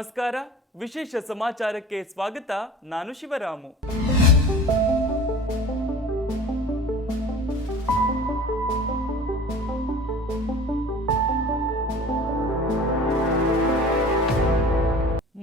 ನಮಸ್ಕಾರ. ವಿಶೇಷ ಸಮಾಚಾರಕ್ಕೆ ಸ್ವಾಗತ. ನಾನು ಶಿವರಾಮು.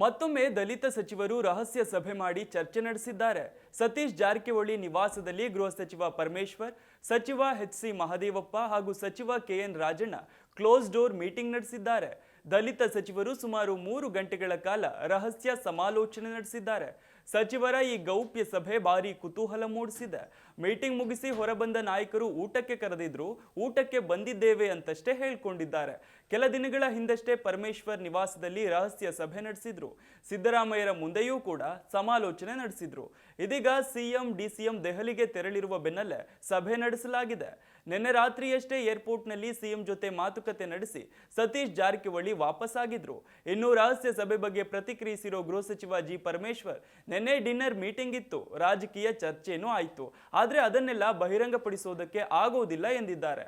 ಮತ್ತೊಮ್ಮೆ ದಲಿತ ಸಚಿವರು ರಹಸ್ಯ ಸಭೆ ಮಾಡಿ ಚರ್ಚೆ ನಡೆಸಿದ್ದಾರೆ. ಸತೀಶ್ ಜಾರಕಿಹೊಳಿ ನಿವಾಸದಲ್ಲಿ ಗೃಹ ಸಚಿವ ಪರಮೇಶ್ವರ್, ಸಚಿವ ಎಚ್ ಸಿ ಮಹದೇವಪ್ಪ ಹಾಗೂ ಸಚಿವ KN Rajanna close door meeting ನಡೆಸಿದ್ದಾರೆ. ದಲಿತ ಸಚಿವರು ಸುಮಾರು ಮೂರು ಗಂಟೆಗಳ ಕಾಲ ರಹಸ್ಯ ಸಮಾಲೋಚನೆ ನಡೆಸಿದ್ದಾರೆ. ಸಚಿವರ ಈ ಗೌಪ್ಯ ಸಭೆ ಭಾರಿ ಕುತೂಹಲ ಮೂಡಿಸಿದೆ. ಮೀಟಿಂಗ್ ಮುಗಿಸಿ ಹೊರಬಂದ ನಾಯಕರು ಊಟಕ್ಕೆ ಕರೆದಿದ್ರು, ಊಟಕ್ಕೆ ಬಂದಿದ್ದೇವೆ ಅಂತಷ್ಟೇ ಹೇಳ್ಕೊಂಡಿದ್ದಾರೆ. ಕೆಲ ದಿನಗಳ ಹಿಂದಷ್ಟೇ ಪರಮೇಶ್ವರ್ ನಿವಾಸದಲ್ಲಿ ರಹಸ್ಯ ಸಭೆ ನಡೆಸಿದ್ರು. ಸಿದ್ದರಾಮಯ್ಯರ ಮುಂದೆಯೂ ಕೂಡ ಸಮಾಲೋಚನೆ ನಡೆಸಿದ್ರು. ಇದೀಗ ಸಿಎಂ, ಡಿಸಿಎಂ ದೆಹಲಿಗೆ ತೆರಳಿರುವ ಬೆನ್ನಲ್ಲೇ ಸಭೆ ನಡೆಸಲಾಗಿದೆ. ನಿನ್ನೆ ರಾತ್ರಿಯಷ್ಟೇ ಏರ್ಪೋರ್ಟ್ನಲ್ಲಿ ಸಿಎಂ ಜೊತೆ ಮಾತುಕತೆ ನಡೆಸಿ ಸತೀಶ್ ಜಾರಕಿಹೊಳಿ ವಾಪಸ್ಸಾಗಿದ್ರು. ಇನ್ನು ರಹಸ್ಯ ಸಭೆ ಬಗ್ಗೆ ಪ್ರತಿಕ್ರಿಯಿಸಿರೋ ಗೃಹ ಸಚಿವ ಜಿ ಪರಮೇಶ್ವರ್, ನಿನ್ನೆ ಡಿನ್ನರ್ ಮೀಟಿಂಗ್ ಇತ್ತು. ರಾಜಕೀಯ ಚರ್ಚೆನೂ ಆಯಿತು. ಆದರೆ ಅದನ್ನೆಲ್ಲ ಬಹಿರಂಗಪಡಿಸೋದಕ್ಕೆ ಆಗೋದಿಲ್ಲ ಎಂದಿದ್ದಾರೆ.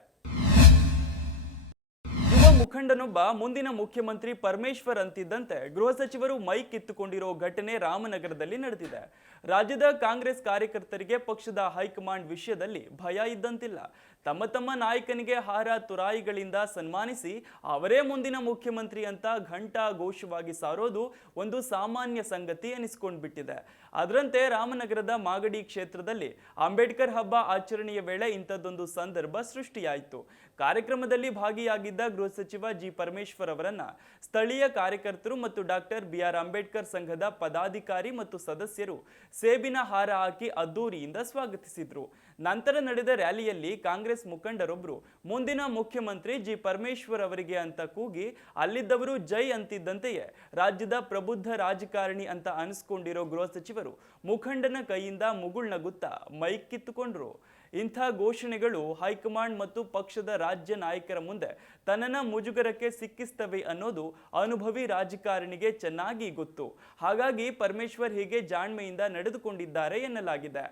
ಮುಖಂಡನೊಬ್ಬ ಮುಂದಿನ ಮುಖ್ಯಮಂತ್ರಿ ಪರಮೇಶ್ವರ್ ಅಂತಿದ್ದಂತೆ ಗೃಹ ಸಚಿವರು ಮೈಕ್ ಕಿತ್ತುಕೊಂಡಿರೋ ಘಟನೆ ರಾಮನಗರದಲ್ಲಿ ನಡೆದಿದೆ. ರಾಜ್ಯದ ಕಾಂಗ್ರೆಸ್ ಕಾರ್ಯಕರ್ತರಿಗೆ ಪಕ್ಷದ ಹೈಕಮಾಂಡ್ ವಿಷಯದಲ್ಲಿ ಭಯ ಇದ್ದಂತಿಲ್ಲ. ತಮ್ಮ ತಮ್ಮ ನಾಯಕನಿಗೆ ಹಾರ ತುರಾಯಿಗಳಿಂದ ಸನ್ಮಾನಿಸಿ ಅವರೇ ಮುಂದಿನ ಮುಖ್ಯಮಂತ್ರಿ ಅಂತ ಘಂಟಾ ಘೋಷವಾಗಿ ಸಾರೋದು ಒಂದು ಸಾಮಾನ್ಯ ಸಂಗತಿ ಎನಿಸ್ಕೊಂಡ್ಬಿಟ್ಟಿದೆ. ಅದರಂತೆ ರಾಮನಗರದ ಮಾಗಡಿ ಕ್ಷೇತ್ರದಲ್ಲಿ ಅಂಬೇಡ್ಕರ್ ಹಬ್ಬ ಆಚರಣೆಯ ವೇಳೆ ಇಂಥದ್ದೊಂದು ಸಂದರ್ಭ ಸೃಷ್ಟಿಯಾಯಿತು. ಕಾರ್ಯಕ್ರಮದಲ್ಲಿ ಭಾಗಿಯಾಗಿದ್ದ ಗೃಹ ಸಚಿವ ಜಿ ಪರಮೇಶ್ವರ್ ಅವರನ್ನ ಸ್ಥಳೀಯ ಕಾರ್ಯಕರ್ತರು ಮತ್ತು ಡಾಕ್ಟರ್ ಬಿ ಆರ್ ಅಂಬೇಡ್ಕರ್ ಸಂಘದ ಪದಾಧಿಕಾರಿ ಮತ್ತು ಸದಸ್ಯರು ಸೇಬಿನ ಹಾರ ಹಾಕಿ ಅದ್ದೂರಿಯಿಂದ ಸ್ವಾಗತಿಸಿದ್ರು. ನಂತರ ನಡೆದ ರ್ಯಾಲಿಯಲ್ಲಿ ಕಾಂಗ್ರೆಸ್ ಮುಖಂಡರೊಬ್ಬರು ಮುಂದಿನ ಮುಖ್ಯಮಂತ್ರಿ ಜಿ. ಪರಮೇಶ್ವರ್ ಅವರಿಗೆ ಅಂತ ಕೂಗಿ, ಅಲ್ಲಿದ್ದವರು ಜೈ ಅಂತಿದ್ದಂತೆಯೇ, ರಾಜ್ಯದ ಪ್ರಬುದ್ಧ ರಾಜಕಾರಣಿ ಅಂತ ಅನಿಸ್ಕೊಂಡಿರೋ ಗೃಹ ಸಚಿವರು ಮುಖಂಡನ ಕೈಯಿಂದ ಮುಗುಳ್ ನಗುತ್ತಾ ಮೈಕ್ ಕಿತ್ತುಕೊಂಡ್ರು. ಇಂಥ ಘೋಷಣೆಗಳು ಹೈಕಮಾಂಡ್ ಮತ್ತು ಪಕ್ಷದ ರಾಜ್ಯ ನಾಯಕರ ಮುಂದೆ ತನ್ನನ್ನ ಮುಜುಗರಕ್ಕೆ ಸಿಕ್ಕಿಸ್ತವೆ ಅನ್ನೋದು ಅನುಭವಿ ರಾಜಕಾರಣಿಗೆ ಚೆನ್ನಾಗಿ ಗೊತ್ತು. ಹಾಗಾಗಿ ಪರಮೇಶ್ವರ್ ಹೀಗೆ ಜಾಣ್ಮೆಯಿಂದ ನಡೆದುಕೊಂಡಿದ್ದಾರೆ ಎನ್ನಲಾಗಿದೆ.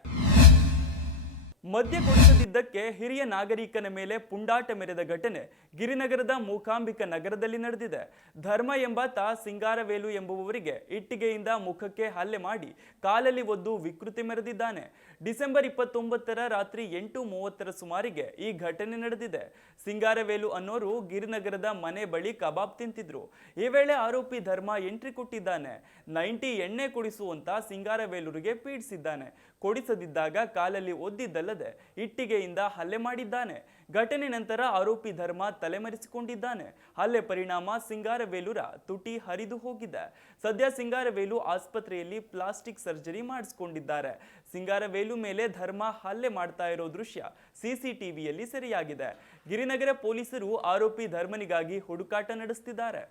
ಮದ್ಯ ಕೊಡಿಸದಿದ್ದಕ್ಕೆ ಹಿರಿಯ ನಾಗರಿಕನ ಮೇಲೆ ಪುಂಡಾಟ ಮೆರೆದ ಘಟನೆ ಗಿರಿನಗರದ ಮೂಕಾಂಬಿಕ ನಗರದಲ್ಲಿ ನಡೆದಿದೆ. ಧರ್ಮ ಎಂಬಾತ ಸಿಂಗಾರವೇಲು ಎಂಬುವವರಿಗೆ ಇಟ್ಟಿಗೆಯಿಂದ ಮುಖಕ್ಕೆ ಹಲ್ಲೆ ಮಾಡಿ ಕಾಲಲ್ಲಿ ಒದ್ದು ವಿಕೃತಿ ಮೆರೆದಿದ್ದಾನೆ. ಡಿಸೆಂಬರ್ ಇಪ್ಪತ್ತೊಂಬತ್ತರ ರಾತ್ರಿ ಎಂಟು ಮೂವತ್ತರ ಸುಮಾರಿಗೆ ಈ ಘಟನೆ ನಡೆದಿದೆ. ಸಿಂಗಾರವೇಲು ಅನ್ನೋರು ಗಿರಿನಗರದ ಮನೆ ಬಳಿ ಕಬಾಬ್ ತಿಂತಿದ್ರು. ಈ ವೇಳೆ ಆರೋಪಿ ಧರ್ಮ ಎಂಟ್ರಿ ಕೊಟ್ಟಿದ್ದಾನೆ. ನೈಂಟಿ ಎಣ್ಣೆ ಕುಡಿಸುವಂತ ಸಿಂಗಾರವೇಲೂರಿಗೆ ಪೀಡಿಸಿದ್ದಾನೆ. ಕೊಡಿಸದಿದ್ದಾಗ ಕಾಲಲ್ಲಿ ಒದ್ದಿದ್ದಲ್ಲದೆ ಇಟ್ಟಿಗೆಯಿಂದ ಹಲ್ಲೆ ಮಾಡಿದ್ದಾನೆ. ಘಟನೆ ನಂತರ ಆರೋಪಿ ಧರ್ಮ ತಲೆಮರೆಸಿಕೊಂಡಿದ್ದಾನೆ. ಹಲ್ಲೆ ಪರಿಣಾಮ ಸಿಂಗಾರವೇಲುರ ತುಟಿ ಹರಿದು ಹೋಗಿದೆ. ಸದ್ಯ ಸಿಂಗಾರವೇಲು ಆಸ್ಪತ್ರೆಯಲ್ಲಿ ಪ್ಲಾಸ್ಟಿಕ್ ಸರ್ಜರಿ ಮಾಡಿಸಿಕೊಂಡಿದ್ದಾರೆ. ಸಿಂಗಾರವೇಲು ಮೇಲೆ ಧರ್ಮ ಹಲ್ಲೆ ಮಾಡ್ತಾ ಇರೋ ದೃಶ್ಯ ಸಿಸಿಟಿವಿಯಲ್ಲಿ ಸೆರೆಯಾಗಿದೆ. ಗಿರಿನಗರ ಪೊಲೀಸರು ಆರೋಪಿ ಧರ್ಮನಿಗಾಗಿ ಹುಡುಕಾಟ ನಡೆಸುತ್ತಿದ್ದಾರೆ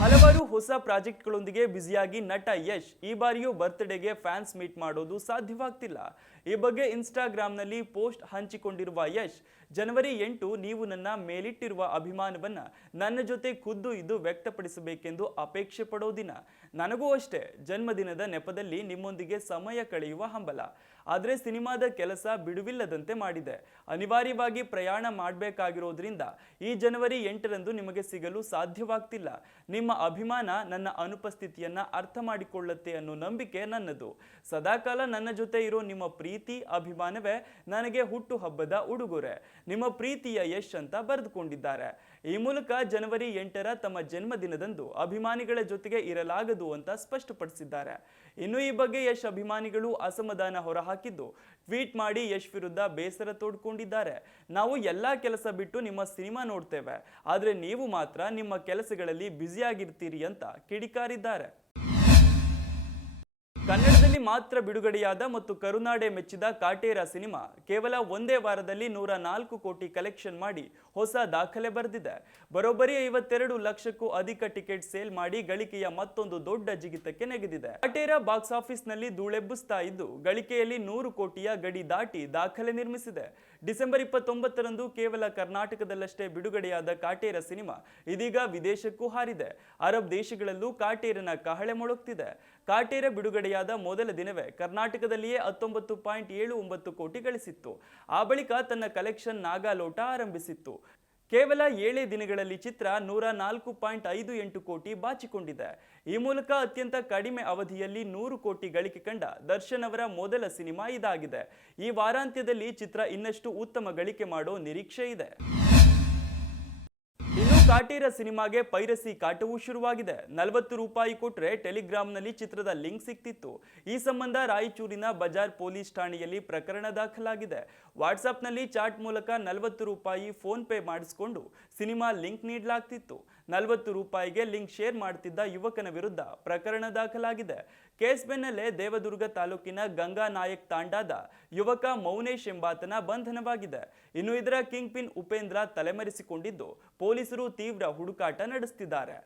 ಹಲವಾರು ಹೊಸ ಪ್ರಾಜೆಕ್ಟ್ಗಳೊಂದಿಗೆ ಬ್ಯುಸಿಯಾಗಿ ನಟ ಯಶ್ ಈ ಬಾರಿಯೂ ಬರ್ತ್ಡೇಗೆ ಫ್ಯಾನ್ಸ್ ಮೀಟ್ ಮಾಡೋದು ಸಾಧ್ಯವಾಗ್ತಿಲ್ಲ. ಈ ಬಗ್ಗೆ ಇನ್ಸ್ಟಾಗ್ರಾಮ್ನಲ್ಲಿ ಪೋಸ್ಟ್ ಹಂಚಿಕೊಂಡಿರುವ ಯಶ್, ಜನವರಿ ಎಂಟು ನೀವು ನನ್ನ ಮೇಲಿಟ್ಟಿರುವ ಅಭಿಮಾನವನ್ನ ನನ್ನ ಜೊತೆ ಖುದ್ದು ಇದು ವ್ಯಕ್ತಪಡಿಸಬೇಕೆಂದು ಅಪೇಕ್ಷೆ ಪಡೋ ದಿನ. ನನಗೂ ಅಷ್ಟೇ, ಜನ್ಮದಿನದ ನೆಪದಲ್ಲಿ ನಿಮ್ಮೊಂದಿಗೆ ಸಮಯ ಕಳೆಯುವ ಹಂಬಲ. ಆದರೆ ಸಿನಿಮಾದ ಕೆಲಸ ಬಿಡುವಿಲ್ಲದಂತೆ ಮಾಡಿದೆ. ಅನಿವಾರ್ಯವಾಗಿ ಪ್ರಯಾಣ ಮಾಡಬೇಕಾಗಿರೋದ್ರಿಂದ ಈ ಜನವರಿ ಎಂಟರಂದು ನಿಮಗೆ ಸಿಗಲು ಸಾಧ್ಯವಾಗ್ತಿಲ್ಲ. ನಿಮ್ಮ ಅಭಿಮಾನ ನನ್ನ ಅನುಪಸ್ಥಿತಿಯನ್ನ ಅರ್ಥ ಮಾಡಿಕೊಳ್ಳುತ್ತೆ ಅನ್ನೋ ನಂಬಿಕೆ ನನ್ನದು. ಸದಾಕಾಲ ನನ್ನ ಜೊತೆ ಇರೋ ನಿಮ್ಮ ಪ್ರೀತಿ ಅಭಿಮಾನವೇ ನನಗೆ ಹುಟ್ಟು ಹಬ್ಬದ ಉಡುಗೊರೆ. ನಿಮ್ಮ ಪ್ರೀತಿಯ ಯಶ್ ಅಂತ ಬರೆದುಕೊಂಡಿದ್ದಾರೆ. ಈ ಮೂಲಕ ಜನವರಿ ಎಂಟರ ತಮ್ಮ ಜನ್ಮದಿನದಂದು ಅಭಿಮಾನಿಗಳ ಜೊತೆಗೆ ಇರಲಾಗದು ಅಂತ ಸ್ಪಷ್ಟಪಡಿಸಿದ್ದಾರೆ. ಇನ್ನು ಈ ಬಗ್ಗೆ ಯಶ್ ಅಭಿಮಾನಿಗಳು ಅಸಮಾಧಾನ ಹೊರಹಾಕಿದ್ದು, ಟ್ವೀಟ್ ಮಾಡಿ ಯಶ್ ವಿರುದ್ಧ ಬೇಸರ ತೋಡ್ಕೊಂಡಿದ್ದಾರೆ. ನಾವು ಎಲ್ಲಾ ಕೆಲಸ ಬಿಟ್ಟು ನಿಮ್ಮ ಸಿನಿಮಾ ನೋಡ್ತೇವೆ. ಆದರೆ ನೀವು ಮಾತ್ರ ನಿಮ್ಮ ಕೆಲಸಗಳಲ್ಲಿ ಬ್ಯುಸಿಯಾಗಿರ್ತೀರಿ ಅಂತ ಕಿಡಿಕಾರಿದ್ದಾರೆ. ಮಾತ್ರ ಬಿಡುಗಡೆಯಾದ ಮತ್ತು ಕರುನಾಡೆ ಮೆಚ್ಚಿದ ಕಾಟೇರ ಸಿನಿಮಾ ಕೇವಲ ಒಂದೇ ವಾರದಲ್ಲಿ ನೂರ ನಾಲ್ಕು ಕೋಟಿ ಕಲೆಕ್ಷನ್ ಮಾಡಿ ಹೊಸ ದಾಖಲೆ ಬರೆದಿದೆ. ಬರೋಬ್ಬರಿ ಐವತ್ತೆರಡು ಲಕ್ಷಕ್ಕೂ ಅಧಿಕ ಟಿಕೆಟ್ ಸೇಲ್ ಮಾಡಿ ಗಳಿಕೆಯ ಮತ್ತೊಂದು ದೊಡ್ಡ ಜಿಗಿತಕ್ಕೆ ನೆಗೆದಿದೆ. ಕಾಟೇರ ಬಾಕ್ಸ್ ಆಫೀಸ್ನಲ್ಲಿ ಧೂಳೆಬ್ಬಿಸ್ತಾ ಇದ್ದು, ಗಳಿಕೆಯಲ್ಲಿ ನೂರು ಕೋಟಿಯ ಗಡಿ ದಾಟಿ ದಾಖಲೆ ನಿರ್ಮಿಸಿದೆ. ಡಿಸೆಂಬರ್ ಇಪ್ಪತ್ತೊಂಬತ್ತರಂದು ಕೇವಲ ಕರ್ನಾಟಕದಲ್ಲಷ್ಟೇ ಬಿಡುಗಡೆಯಾದ ಕಾಟೇರ ಸಿನಿಮಾ ಇದೀಗ ವಿದೇಶಕ್ಕೂ ಹಾರಿದೆ. ಅರಬ್ ದೇಶಗಳಲ್ಲೂ ಕಾಟೇರನ ಕಹಳೆ ಮೊಳಗ್ತಿದೆ. ಕಾಟೇರ ಬಿಡುಗಡೆಯಾದ ಮೊದಲ ದಿನವೇ ಕರ್ನಾಟಕದಲ್ಲಿಯೇ ಹತ್ತೊಂಬತ್ತು ಪಾಯಿಂಟ್ ಏಳು ಒಂಬತ್ತು ಕೋಟಿ ಗಳಿಸಿತ್ತು. ಆ ಬಳಿಕ ತನ್ನ ಕಲೆಕ್ಷನ್ ನಾಗಾಲೋಟ ಆರಂಭಿಸಿತ್ತು. ಕೇವಲ ಏಳೇ ದಿನಗಳಲ್ಲಿ ಚಿತ್ರ ನೂರ ನಾಲ್ಕು ಪಾಯಿಂಟ್ ಐದು ಎಂಟು ಕೋಟಿ ಬಾಚಿಕೊಂಡಿದೆ. ಈ ಮೂಲಕ ಅತ್ಯಂತ ಕಡಿಮೆ ಅವಧಿಯಲ್ಲಿ ನೂರು ಕೋಟಿ ಗಳಿಕೆ ಕಂಡ ದರ್ಶನ್ ಅವರ ಮೊದಲ ಸಿನಿಮಾ ಇದಾಗಿದೆ. ಈ ವಾರಾಂತ್ಯದಲ್ಲಿ ಚಿತ್ರ ಇನ್ನಷ್ಟು ಉತ್ತಮ ಗಳಿಕೆ ಮಾಡೋ ನಿರೀಕ್ಷೆ ಇದೆ. ಕಾಟೇರ ಸಿನಿಮಾಗೆ ಪೈರಸಿ ಕಾಟವೂ ಶುರುವಾಗಿದೆ. ನಲವತ್ತು ರೂಪಾಯಿ ಕೊಟ್ಟರೆ ಟೆಲಿಗ್ರಾಮ್ನಲ್ಲಿ ಚಿತ್ರದ ಲಿಂಕ್ ಸಿಕ್ತಿತ್ತು. ಈ ಸಂಬಂಧ ರಾಯಚೂರಿನ ಬಜಾರ್ ಪೊಲೀಸ್ ಠಾಣೆಯಲ್ಲಿ ಪ್ರಕರಣ ದಾಖಲಾಗಿದೆ. ವಾಟ್ಸಪ್ನಲ್ಲಿ ಚಾಟ್ ಮೂಲಕ ನಲವತ್ತು ರೂಪಾಯಿ ಫೋನ್ ಪೇ ಮಾಡಿಸಿಕೊಂಡು ಸಿನಿಮಾ ಲಿಂಕ್ ನೀಡಲಾಗ್ತಿತ್ತು. ನಲವತ್ತು ರೂಪಾಯಿಗೆ ಲಿಂಕ್ ಶೇರ್ ಮಾಡ್ತಿದ್ದ ಯುವಕನ ವಿರುದ್ಧ ಪ್ರಕರಣ ದಾಖಲಾಗಿದೆ. ಕೇಸ್ ಬೆನ್ನಲ್ಲೇ ದೇವದುರ್ಗ ತಾಲೂಕಿನ ಗಂಗಾ ನಾಯಕ್ ತಾಂಡಾದ ಯುವಕ ಮೌನೇಶ್ ಎಂಬಾತನ ಬಂಧನವಾಗಿದೆ. ಇನ್ನು ಇದರ ಕಿಂಗ್ ಪಿನ್ ಉಪೇಂದ್ರ ತಲೆಮರೆಸಿಕೊಂಡಿದ್ದು, ಪೊಲೀಸರು ತೀವ್ರ ಹುಡುಕಾಟ ನಡೆಸುತ್ತಿದ್ದಾರೆ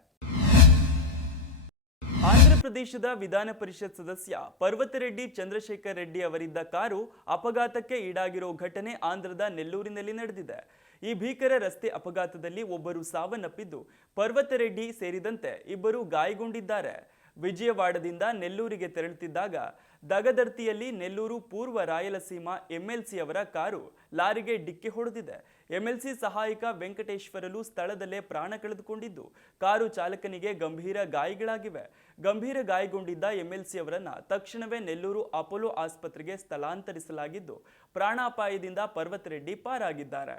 ಆಂಧ್ರಪ್ರದೇಶದ ವಿಧಾನ ಪರಿಷತ್ ಸದಸ್ಯ ಪರ್ವತರೆಡ್ಡಿ ಚಂದ್ರಶೇಖರ್ ರೆಡ್ಡಿ ಅವರಿದ್ದ ಕಾರು ಅಪಘಾತಕ್ಕೆ ಈಡಾಗಿರೋ ಘಟನೆ ಆಂಧ್ರದ ನೆಲ್ಲೂರಿನಲ್ಲಿ ನಡೆದಿದೆ. ಈ ಭೀಕರ ರಸ್ತೆ ಅಪಘಾತದಲ್ಲಿ ಒಬ್ಬರು ಸಾವನ್ನಪ್ಪಿದ್ದು ಪರ್ವತರೆಡ್ಡಿ ಸೇರಿದಂತೆ ಇಬ್ಬರು ಗಾಯಗೊಂಡಿದ್ದಾರೆ. ವಿಜಯವಾಡದಿಂದ ನೆಲ್ಲೂರಿಗೆ ತೆರಳುತ್ತಿದ್ದಾಗ ದಗದರ್ತಿಯಲ್ಲಿ ನೆಲ್ಲೂರು ಪೂರ್ವ ರಾಯಲಸೀಮಾ ಎಂಎಲ್ಸಿ ಅವರ ಕಾರು ಲಾರಿಗೆ ಡಿಕ್ಕಿ ಹೊಡೆದಿದೆ. ಎಂಎಲ್ಸಿ ಸಹಾಯಕ ವೆಂಕಟೇಶ್ವರಲು ಸ್ಥಳದಲ್ಲೇ ಪ್ರಾಣ ಕಳೆದುಕೊಂಡಿದ್ದು, ಕಾರು ಚಾಲಕನಿಗೆ ಗಂಭೀರ ಗಾಯಗಳಾಗಿವೆ. ಗಂಭೀರ ಗಾಯಗೊಂಡಿದ್ದ ಎಂಎಲ್ಸಿ ಅವರನ್ನ ತಕ್ಷಣವೇ ನೆಲ್ಲೂರು ಅಪೋಲೋ ಆಸ್ಪತ್ರೆಗೆ ಸ್ಥಳಾಂತರಿಸಲಾಗಿದ್ದು, ಪ್ರಾಣಾಪಾಯದಿಂದ ಪರ್ವತರೆಡ್ಡಿ ಪಾರಾಗಿದ್ದಾರೆ.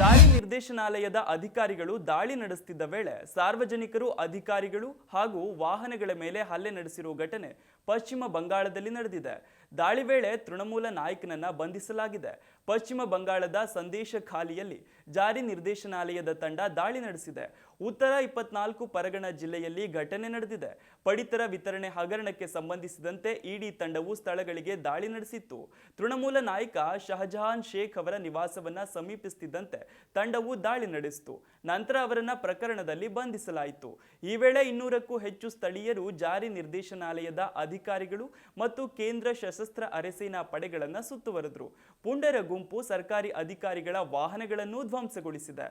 ಜಾರಿ ನಿರ್ದೇಶನಾಲಯದ ಅಧಿಕಾರಿಗಳು ದಾಳಿ ನಡೆಸುತ್ತಿದ್ದ ವೇಳೆ ಸಾರ್ವಜನಿಕರು, ಅಧಿಕಾರಿಗಳು ಹಾಗೂ ವಾಹನಗಳ ಮೇಲೆ ಹಲ್ಲೆ ನಡೆಸಿರುವ ಘಟನೆ ಪಶ್ಚಿಮ ಬಂಗಾಳದಲ್ಲಿ ನಡೆದಿದೆ. ದಾಳಿ ವೇಳೆ ತೃಣಮೂಲ ನಾಯಕನನ್ನ ಬಂಧಿಸಲಾಗಿದೆ. ಪಶ್ಚಿಮ ಬಂಗಾಳದ ಸಂದೇಶ ಖಾಲಿಯಲ್ಲಿ ಜಾರಿ ನಿರ್ದೇಶನಾಲಯದ ತಂಡ ದಾಳಿ ನಡೆಸಿದೆ. ಉತ್ತರ ಇಪ್ಪತ್ನಾಲ್ಕು ಪರಗಣ ಜಿಲ್ಲೆಯಲ್ಲಿ ಘಟನೆ ನಡೆದಿದೆ. ಪಡಿತರ ವಿತರಣೆ ಹಗರಣಕ್ಕೆ ಸಂಬಂಧಿಸಿದಂತೆ ಇಡಿ ತಂಡವು ಸ್ಥಳಗಳಿಗೆ ದಾಳಿ ನಡೆಸಿತ್ತು. ತೃಣಮೂಲ ನಾಯಕ ಶಹಜಹಾನ್ ಶೇಖ್ ಅವರ ನಿವಾಸವನ್ನ ಸಮೀಪಿಸುತ್ತಿದ್ದಂತೆ ತಂಡವು ದಾಳಿ ನಡೆಸಿತು. ನಂತರ ಅವರನ್ನ ಪ್ರಕರಣದಲ್ಲಿ ಬಂಧಿಸಲಾಯಿತು. ಈ ವೇಳೆ ಇನ್ನೂರಕ್ಕೂ ಹೆಚ್ಚು ಸ್ಥಳೀಯರು ಜಾರಿ ನಿರ್ದೇಶನಾಲಯದ ಅಧಿಕಾರಿಗಳು ಮತ್ತು ಕೇಂದ್ರ ಸಶಸ್ತ್ರ ಅರೆಸೇನಾ ಪಡೆಗಳನ್ನು ಸುತ್ತುವರೆದ್ರು. ಪುಂಡರ ಗುಂಪು ಸರ್ಕಾರಿ ಅಧಿಕಾರಿಗಳ ವಾಹನಗಳನ್ನು ಧ್ವಂಸಗೊಳಿಸಿದೆ.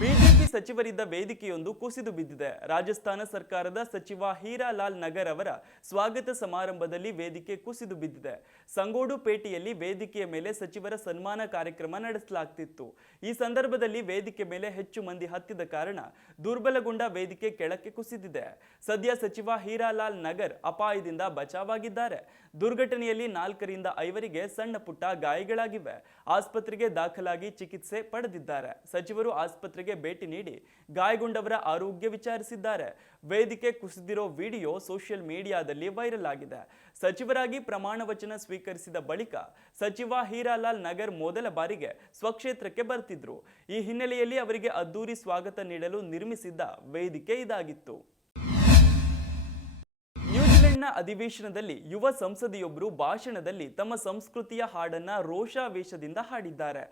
ಬಿಜೆಪಿ ಸಚಿವರಿದ್ದ ವೇದಿಕೆಯೊಂದು ಕುಸಿದು ಬಿದ್ದಿದೆ. ರಾಜಸ್ಥಾನ ಸರ್ಕಾರದ ಸಚಿವ ಹೀರಾಲಾಲ್ ನಗರ್ ಅವರ ಸ್ವಾಗತ ಸಮಾರಂಭದಲ್ಲಿ ವೇದಿಕೆ ಕುಸಿದು ಬಿದ್ದಿದೆ. ಸಂಗೋಡು ಪೇಟೆಯಲ್ಲಿ ವೇದಿಕೆಯ ಮೇಲೆ ಸಚಿವರ ಸನ್ಮಾನ ಕಾರ್ಯಕ್ರಮ ನಡೆಸಲಾಗ್ತಿತ್ತು. ಈ ಸಂದರ್ಭದಲ್ಲಿ ವೇದಿಕೆ ಮೇಲೆ ಹೆಚ್ಚು ಮಂದಿ ಹತ್ತಿದ ಕಾರಣ ದುರ್ಬಲಗೊಂಡ ವೇದಿಕೆ ಕೆಳಕ್ಕೆ ಕುಸಿದಿದೆ. ಸದ್ಯ ಸಚಿವ ಹೀರಾಲಾಲ್ ನಗರ್ ಅಪಾಯದಿಂದ ಬಚಾವಾಗಿದ್ದಾರೆ. ದುರ್ಘಟನೆಯಲ್ಲಿ ನಾಲ್ಕರಿಂದ ಐವರಿಗೆ ಸಣ್ಣ ಪುಟ್ಟ ಗಾಯಗಳಾಗಿವೆ. ಆಸ್ಪತ್ರೆಗೆ ದಾಖಲಾಗಿ ಚಿಕಿತ್ಸೆ ಪಡೆದಿದ್ದಾರೆ. ಸಚಿವರು ಆಸ್ಪತ್ರೆಗೆ ಭೇಟಿ ನೀಡಿ ಗಾಯಗೊಂಡವರ ಆರೋಗ್ಯ ವಿಚಾರಿಸಿದ್ದಾರೆ. ವೇದಿಕೆ ಕುಸಿದಿರೋ ವಿಡಿಯೋ ಸೋಷಿಯಲ್ ಮೀಡಿಯಾದಲ್ಲಿ ವೈರಲ್ ಆಗಿದೆ. ಸಚಿವರಾಗಿ ಪ್ರಮಾಣ ವಚನ ಸ್ವೀಕರಿಸಿದ ಬಳಿಕ ಸಚಿವ ಹೀರಾಲಾಲ್ ನಗರ್ ಮೊದಲ ಬಾರಿಗೆ ಸ್ವಕ್ಷೇತ್ರಕ್ಕೆ ಬರ್ತಿದ್ರು. ಈ ಹಿನ್ನೆಲೆಯಲ್ಲಿ ಅವರಿಗೆ ಅದ್ದೂರಿ ಸ್ವಾಗತ ನೀಡಲು ನಿರ್ಮಿಸಿದ್ದ ವೇದಿಕೆ ಇದಾಗಿತ್ತು. ನ್ಯೂಜಿಲೆಂಡ್ನ ಅಧಿವೇಶನದಲ್ಲಿ ಯುವ ಸಂಸದಿಯೊಬ್ಬರು ಭಾಷಣದಲ್ಲಿ ತಮ್ಮ ಸಂಸ್ಕೃತಿಯ ಹಾಡನ್ನ ರೋಷಾವೇಶದಿಂದ ಹಾಡಿದ್ದಾರೆ.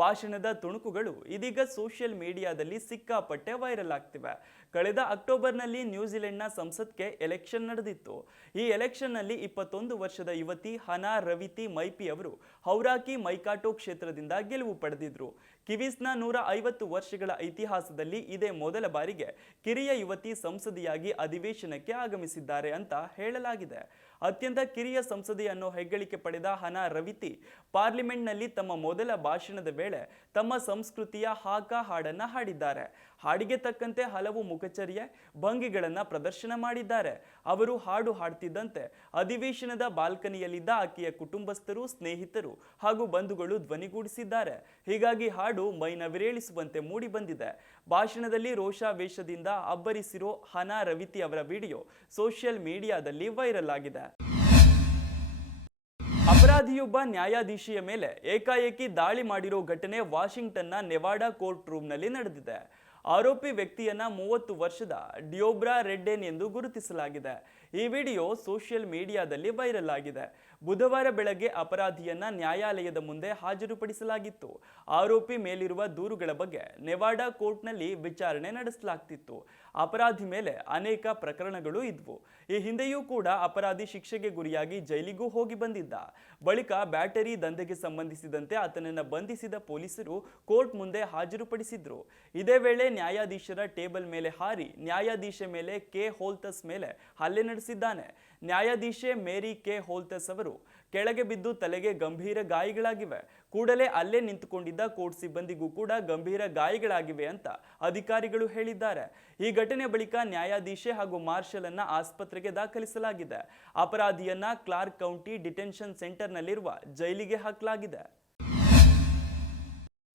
ಭಾಷಣದ ತುಣುಕುಗಳು ಇದೀಗ ಸೋಷಿಯಲ್ ಮೀಡಿಯಾದಲ್ಲಿ ಸಿಕ್ಕಾಪಟ್ಟೆ ವೈರಲ್ ಆಗ್ತಿವೆ. ಕಳೆದ ಅಕ್ಟೋಬರ್ನಲ್ಲಿ ನ್ಯೂಜಿಲೆಂಡ್ನ ಸಂಸತ್ಗೆ ಎಲೆಕ್ಷನ್ ನಡೆದಿತ್ತು. ಈ ಎಲೆಕ್ಷನ್ನಲ್ಲಿ ಇಪ್ಪತ್ತೊಂದು ವರ್ಷದ ಯುವತಿ ಹನಾ ರವಿತಿ ಮೈಪಿ ಅವರು ಹೌರಾಕಿ ಮೈಕಾಟೋ ಕ್ಷೇತ್ರದಿಂದ ಗೆಲುವು ಪಡೆದಿದ್ರು. ಕಿವೀಸ್ನ ನೂರ ಐವತ್ತು ವರ್ಷಗಳ ಇತಿಹಾಸದಲ್ಲಿ ಇದೇ ಮೊದಲ ಬಾರಿಗೆ ಕಿರಿಯ ಯುವತಿ ಸಂಸದಿಯಾಗಿ ಅಧಿವೇಶನಕ್ಕೆ ಆಗಮಿಸಿದ್ದಾರೆ ಅಂತ ಹೇಳಲಾಗಿದೆ. ಅತ್ಯಂತ ಕಿರಿಯ ಸಂಸದೆ ಅನ್ನೋ ಹೆಗ್ಗಳಿಕೆ ಪಡೆದ ಹನಾ ರವಿತಿ ಪಾರ್ಲಿಮೆಂಟ್ನಲ್ಲಿ ತಮ್ಮ ಮೊದಲ ಭಾಷಣದ ವೇಳೆ ತಮ್ಮ ಸಂಸ್ಕೃತಿಯ ಹಾಕ ಹಾಡನ್ನ ಹಾಡಿದ್ದಾರೆ. ಹಾಡಿಗೆ ತಕ್ಕಂತೆ ಹಲವು ಮುಖಚರ್ಯೆ ಭಂಗಿಗಳನ್ನು ಪ್ರದರ್ಶನ ಮಾಡಿದ್ದಾರೆ. ಅವರು ಹಾಡು ಹಾಡ್ತಿದ್ದಂತೆ ಅಧಿವೇಶನದ ಬಾಲ್ಕನಿಯಲ್ಲಿದ್ದ ಆಕೆಯ ಕುಟುಂಬಸ್ಥರು, ಸ್ನೇಹಿತರು ಹಾಗೂ ಬಂಧುಗಳು ಧ್ವನಿಗೂಡಿಸಿದ್ದಾರೆ. ಹೀಗಾಗಿ ಹಾಡು ಮೈನವಿರೇಳಿಸುವಂತೆ ಮೂಡಿ ಬಂದಿದೆ. ಭಾಷಣದಲ್ಲಿ ರೋಷಾವೇಶದಿಂದ ಅಬ್ಬರಿಸಿರೋ ಹನಾ ರವಿತಿ ಅವರ ವಿಡಿಯೋ ಸೋಷಿಯಲ್ ಮೀಡಿಯಾದಲ್ಲಿ ವೈರಲ್ ಆಗಿದೆ. ಅಪರಾಧಿಯೊಬ್ಬ ನ್ಯಾಯಾಧೀಶಿಯ ಮೇಲೆ ಏಕಾಏಕಿ ದಾಳಿ ಮಾಡಿರೋ ಘಟನೆ ವಾಷಿಂಗ್ಟನ್ನ ನೆವಾಡಾ ಕೋರ್ಟ್ ರೂಮ್ನಲ್ಲಿ ನಡೆದಿದೆ. ಆರೋಪಿ ವ್ಯಕ್ತಿಯನ್ನ ಮೂವತ್ತು ವರ್ಷದ ಡಿಯೋಬ್ರಾ ರೆಡ್ಡೆನ್ ಎಂದು ಗುರುತಿಸಲಾಗಿದೆ. ಈ ವಿಡಿಯೋ ಸೋಷಿಯಲ್ ಮೀಡಿಯಾದಲ್ಲಿ ವೈರಲ್ ಆಗಿದೆ. ಬುಧವಾರ ಬೆಳಗ್ಗೆ ಅಪರಾಧಿಯನ್ನ ನ್ಯಾಯಾಲಯದ ಮುಂದೆ ಹಾಜರುಪಡಿಸಲಾಗಿತ್ತು. ಆರೋಪಿ ಮೇಲಿರುವ ದೂರುಗಳ ಬಗ್ಗೆ ನೆವಾಡಾ ಕೋರ್ಟ್ನಲ್ಲಿ ವಿಚಾರಣೆ ನಡೆಸಲಾಗ್ತಿತ್ತು. ಅಪರಾಧಿ ಮೇಲೆ ಅನೇಕ ಪ್ರಕರಣಗಳು ಇದ್ವು. ಈ ಹಿಂದೆಯೂ ಕೂಡ ಅಪರಾಧಿ ಶಿಕ್ಷೆಗೆ ಗುರಿಯಾಗಿ ಜೈಲಿಗೂ ಹೋಗಿ ಬಂದಿದ್ದ. ಬಳಿಕ ಬ್ಯಾಟರಿ ದಂಧೆಗೆ ಸಂಬಂಧಿಸಿದಂತೆ ಆತನನ್ನ ಬಂಧಿಸಿದ ಪೊಲೀಸರು ಕೋರ್ಟ್ ಮುಂದೆ ಹಾಜರುಪಡಿಸಿದ್ರು. ಇದೇ ವೇಳೆ ನ್ಯಾಯಾಧೀಶರ ಟೇಬಲ್ ಮೇಲೆ ಹಾರಿ ನ್ಯಾಯಾಧೀಶ ಮೇಲೆ ಕೆ ಹೋಲ್ತಸ್ ಮೇಲೆ ಹಲ್ಲೆ ನಡೆಸಿದ್ದಾನೆ. ನ್ಯಾಯಾಧೀಶೆ ಮೇರಿ ಕೆ ಹೋಲ್ತಸ್ ಅವರು ಕೆಳಗೆ ಬಿದ್ದು ತಲೆಗೆ ಗಂಭೀರ ಗಾಯಗಳಾಗಿವೆ. ಕೂಡಲೇ ಅಲ್ಲೇ ನಿಂತುಕೊಂಡಿದ್ದ ಕೋರ್ಟ್ ಸಿಬ್ಬಂದಿಗೂ ಕೂಡ ಗಂಭೀರ ಗಾಯಗಳಾಗಿವೆ ಅಂತ ಅಧಿಕಾರಿಗಳು ಹೇಳಿದ್ದಾರೆ. ಈ ಘಟನೆ ಬಳಿಕ ನ್ಯಾಯಾಧೀಶೆ ಹಾಗೂ ಮಾರ್ಷಲ್ ಅನ್ನ ಆಸ್ಪತ್ರೆಗೆ ದಾಖಲಿಸಲಾಗಿದೆ. ಅಪರಾಧಿಯನ್ನ ಕ್ಲಾರ್ಕ್ ಕೌಂಟಿ ಡಿಟೆನ್ಷನ್ ಸೆಂಟರ್ನಲ್ಲಿರುವ ಜೈಲಿಗೆ ಹಾಕಲಾಗಿದೆ.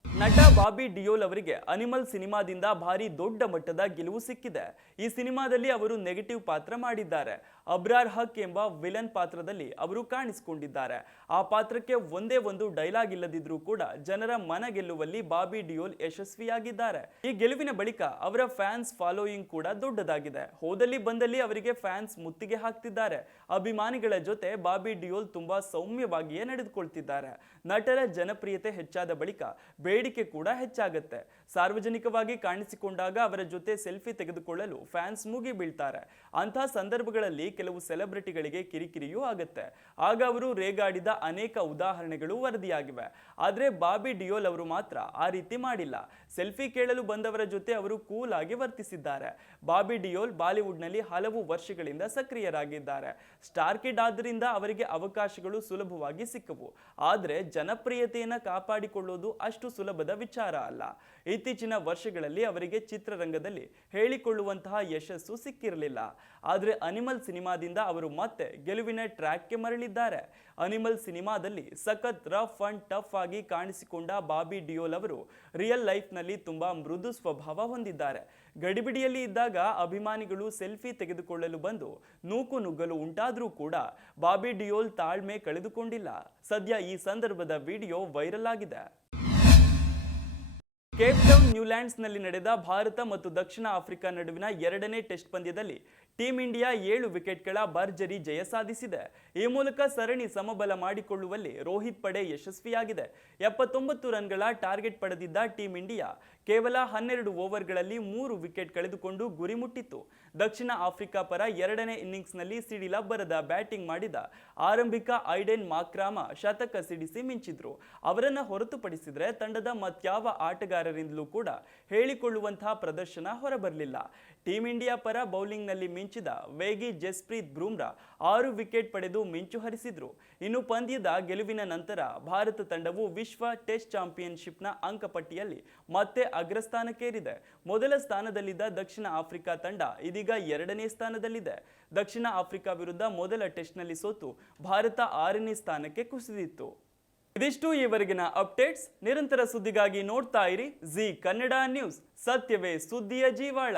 ನಟ ಬಾಬಿ ಡಿಯೋಲ್ ಅವರಿಗೆ ಅನಿಮಲ್ ಸಿನಿಮಾದಿಂದ ಭಾರಿ ದೊಡ್ಡ ಮಟ್ಟದ ಗೆಲುವು ಸಿಕ್ಕಿದೆ. ಈ ಸಿನಿಮಾದಲ್ಲಿ ಅವರು ನೆಗೆಟಿವ್ ಪಾತ್ರ ಮಾಡಿದ್ದಾರೆ. ಅಬ್ರಾರ್ ಹಕ್ ಎಂಬ ವಿಲನ್ ಪಾತ್ರದಲ್ಲಿ ಅವರು ಕಾಣಿಸಿಕೊಂಡಿದ್ದಾರೆ. ಆ ಪಾತ್ರಕ್ಕೆ ಒಂದೇ ಒಂದು ಡೈಲಾಗ್ ಇಲ್ಲದಿದ್ರೂ ಕೂಡ ಜನರ ಮನ ಗೆಲ್ಲುವಲ್ಲಿ ಬಾಬಿ ಡಿಯೋಲ್ ಯಶಸ್ವಿಯಾಗಿದ್ದಾರೆ. ಈ ಗೆಲುವಿನ ಬಳಿಕ ಅವರ ಫ್ಯಾನ್ಸ್ ಫಾಲೋಯಿಂಗ್ ಕೂಡ ದೊಡ್ಡದಾಗಿದೆ. ಹೋದಲ್ಲಿ ಬಂದಲ್ಲಿ ಅವರಿಗೆ ಫ್ಯಾನ್ಸ್ ಮುತ್ತಿಗೆ ಹಾಕ್ತಿದ್ದಾರೆ. ಅಭಿಮಾನಿಗಳ ಜೊತೆ ಬಾಬಿ ಡಿಯೋಲ್ ತುಂಬಾ ಸೌಮ್ಯವಾಗಿಯೇ ನಡೆದುಕೊಳ್ತಿದ್ದಾರೆ. ನಟರ ಜನಪ್ರಿಯತೆ ಹೆಚ್ಚಾದ ಬಳಿಕ ಬೇಡಿಕೆ ಕೂಡ ಹೆಚ್ಚಾಗುತ್ತೆ. ಸಾರ್ವಜನಿಕವಾಗಿ ಕಾಣಿಸಿಕೊಂಡಾಗ ಅವರ ಜೊತೆ ಸೆಲ್ಫಿ ತೆಗೆದುಕೊಳ್ಳಲು ಫ್ಯಾನ್ಸ್ ಮುಗಿ ಬೀಳ್ತಾರೆ ಅಂಥ ಸಂದರ್ಭಗಳಲ್ಲಿ ಕೆಲವು ಸೆಲೆಬ್ರಿಟಿಗಳಿಗೆ ಕಿರಿಕಿರಿಯೂ ಆಗುತ್ತೆ. ಆಗ ಅವರು ರೇಗಾಡಿದ ಅನೇಕ ಉದಾಹರಣೆಗಳು ವರದಿಯಾಗಿವೆ. ಆದರೆ ಬಾಬಿ ಡಿಯೋಲ್ ಅವರು ಮಾತ್ರ ಆ ರೀತಿ ಮಾಡಿಲ್ಲ. ಸೆಲ್ಫಿ ಕೇಳಲು ಬಂದವರ ಜೊತೆ ಅವರು ಕೂಲ್ ಆಗಿ ವರ್ತಿಸಿದ್ದಾರೆ. ಬಾಬಿ ಡಿಯೋಲ್ ಬಾಲಿವುಡ್ನಲ್ಲಿ ಹಲವು ವರ್ಷಗಳಿಂದ ಸಕ್ರಿಯರಾಗಿದ್ದಾರೆ. ಸ್ಟಾರ್ ಕಿಡ್ ಆದ್ದರಿಂದ ಅವರಿಗೆ ಅವಕಾಶಗಳು ಸುಲಭವಾಗಿ ಸಿಕ್ಕವು. ಆದರೆ ಜನಪ್ರಿಯತೆಯನ್ನು ಕಾಪಾಡಿಕೊಳ್ಳೋದು ಅಷ್ಟು ಸುಲಭದ ವಿಚಾರ ಅಲ್ಲ. ಇತ್ತೀಚಿನ ವರ್ಷಗಳಲ್ಲಿ ಅವರಿಗೆ ಚಿತ್ರರಂಗದಲ್ಲಿ ಹೇಳಿಕೊಳ್ಳುವಂತಹ ಯಶಸ್ಸು ಸಿಕ್ಕಿರಲಿಲ್ಲ. ಆದರೆ ಅನಿಮಲ್ ಸಿನಿಮಾದಿಂದ ಅವರು ಮತ್ತೆ ಗೆಲುವಿನ ಟ್ರ್ಯಾಕ್ಗೆ ಮರಳಿದ್ದಾರೆ. ಅನಿಮಲ್ ಸಿನಿಮಾದಲ್ಲಿ ಸಖತ್ ರಫ್ ಅಂಡ್ ಟಫ್ ಆಗಿ ಕಾಣಿಸಿಕೊಂಡ ಬಾಬಿ ಡಿಯೋಲ್ ಅವರು ರಿಯಲ್ ಲೈಫ್ನಲ್ಲಿ ತುಂಬಾ ಮೃದು ಸ್ವಭಾವ ಹೊಂದಿದ್ದಾರೆ. ಗಡಿಬಿಡಿಯಲ್ಲಿ ಇದ್ದಾಗ ಅಭಿಮಾನಿಗಳು ಸೆಲ್ಫಿ ತೆಗೆದುಕೊಳ್ಳಲು ಬಂದು ನೂಕು ನುಗ್ಗಲು ಉಂಟಾದರೂ ಕೂಡ ಬಾಬಿ ಡಿಯೋಲ್ ತಾಳ್ಮೆ ಕಳೆದುಕೊಂಡಿಲ್ಲ. ಸದ್ಯ ಈ ಸಂದರ್ಭದ ವಿಡಿಯೋ ವೈರಲ್ ಆಗಿದೆ. ಕೇಪ್ ಟೌನ್ ನ್ಯೂಲ್ಯಾಂಡ್ಸ್ನಲ್ಲಿ ನಡೆದ ಭಾರತ ಮತ್ತು ದಕ್ಷಿಣ ಆಫ್ರಿಕಾ ನಡುವಿನ ಎರಡನೇ ಟೆಸ್ಟ್ ಪಂದ್ಯದಲ್ಲಿ ಟೀಂ ಇಂಡಿಯಾ ಏಳು ವಿಕೆಟ್ಗಳ ಭರ್ಜರಿ ಜಯ ಸಾಧಿಸಿದೆ. ಈ ಮೂಲಕ ಸರಣಿ ಸಮಬಲ ಮಾಡಿಕೊಳ್ಳುವಲ್ಲಿ ರೋಹಿತ್ ಪಡೆ ಯಶಸ್ವಿಯಾಗಿದೆ. ಎಪ್ಪತ್ತೊಂಬತ್ತು ರನ್ಗಳ ಟಾರ್ಗೆಟ್ ಪಡೆದಿದ್ದ ಟೀಂ ಇಂಡಿಯಾ ಕೇವಲ ಹನ್ನೆರಡು ಓವರ್ಗಳಲ್ಲಿ ಮೂರು ವಿಕೆಟ್ ಕಳೆದುಕೊಂಡು ಗುರಿ ಮುಟ್ಟಿತ್ತು ದಕ್ಷಿಣ ಆಫ್ರಿಕಾ ಪರ ಎರಡನೇ ಇನ್ನಿಂಗ್ಸ್ನಲ್ಲಿ ಸಿಡಿಲಬ್ಬರದ ಬ್ಯಾಟಿಂಗ್ ಮಾಡಿದ ಆರಂಭಿಕ ಐಡೆನ್ ಮಾಕ್ರಾಮ ಶತಕ ಸಿಡಿಸಿ ಮಿಂಚಿದ್ರು. ಅವರನ್ನು ಹೊರತುಪಡಿಸಿದರೆ ತಂಡದ ಮತ್ಯಾವ ಆಟಗಾರರಿಂದಲೂ ಕೂಡ ಹೇಳಿಕೊಳ್ಳುವಂತಹ ಪ್ರದರ್ಶನ ಹೊರಬರಲಿಲ್ಲ. ಟೀಂ ಇಂಡಿಯಾ ಪರ ಬೌಲಿಂಗ್ನಲ್ಲಿ ಮಿಂಚಿದ ವೇಗಿ ಜಸ್ಪ್ರೀತ್ ಬ್ರೂಮ್ರಾ ಆರು ವಿಕೆಟ್ ಪಡೆದು ಮಿಂಚು ಹರಿಸಿದ್ರು. ಇನ್ನು ಪಂದ್ಯದ ಗೆಲುವಿನ ನಂತರ ಭಾರತ ತಂಡವು ವಿಶ್ವ ಟೆಸ್ಟ್ ಚಾಂಪಿಯನ್ಶಿಪ್ನ ಅಂಕಪಟ್ಟಿಯಲ್ಲಿ ಮತ್ತೆ ಅಗ್ರಸ್ಥಾನಕ್ಕೇರಿದೆ. ಮೊದಲ ಸ್ಥಾನದಲ್ಲಿದ್ದ ದಕ್ಷಿಣ ಆಫ್ರಿಕಾ ತಂಡ ಇದೀಗ ಎರಡನೇ ಸ್ಥಾನದಲ್ಲಿದೆ. ದಕ್ಷಿಣ ಆಫ್ರಿಕಾ ವಿರುದ್ಧ ಮೊದಲ ಟೆಸ್ಟ್ನಲ್ಲಿ ಸೋತು ಭಾರತ ಆರನೇ ಸ್ಥಾನಕ್ಕೆ ಕುಸಿದಿತ್ತು. ಇದಿಷ್ಟು ಈವರೆಗಿನ ಅಪ್ಡೇಟ್ಸ್. ನಿರಂತರ ಸುದ್ದಿಗಾಗಿ ನೋಡ್ತಾ ಇರಿ. Zee Kannada news. ಸತ್ಯವೇ ಸುದ್ದಿಯ ಜೀವಾಳ.